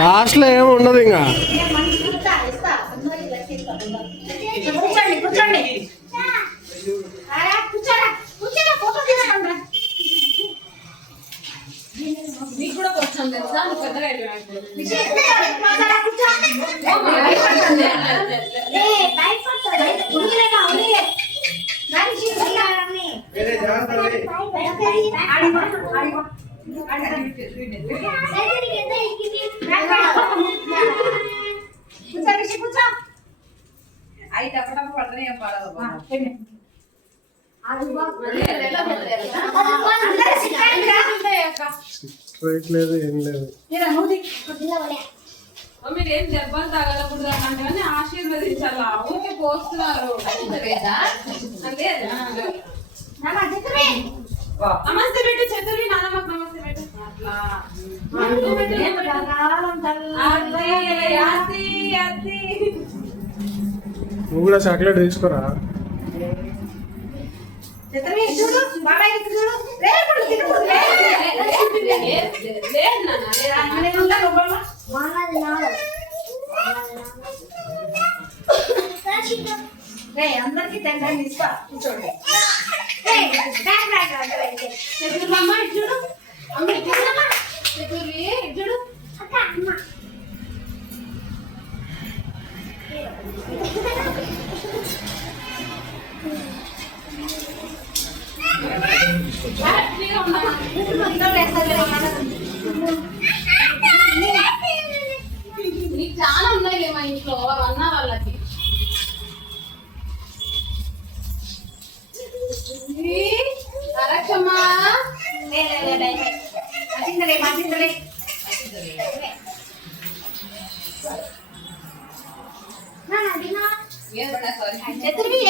Last లో ఏమి ఉండదు ఇంకా. నీకు కూడా కొంచెం తెలుసా పెద్దగా అయితే అప్పటప్పుడు పడుతున్నాయి ఏం పాడదు లేదు ఏం లేదు. మీరు ఏం దెబ్బలు తగలకూడదు అంటే ఆశీర్వదించాలా ఊరికే పోస్తున్నారు అంతే. నమస్తే పెట్టు చతుర్వి నానమ్మకు నమస్తే పెట్టు అట్లా నువ్వు కూడా చాక్లెట్ తీసుకోరా. అందరికి తింటాను ఇస్తా కూర్చోండి. చతుర్వమ్మ ఇచ్చుడు అమ్మ ఇచ్చుడమ్మా చతుర్వి ఇచ్చుడు నీకు చాలా ఉన్నాయి మా ఇంట్లో అన్న వాళ్ళకి. కరెక్టమ్మా చతుర్వి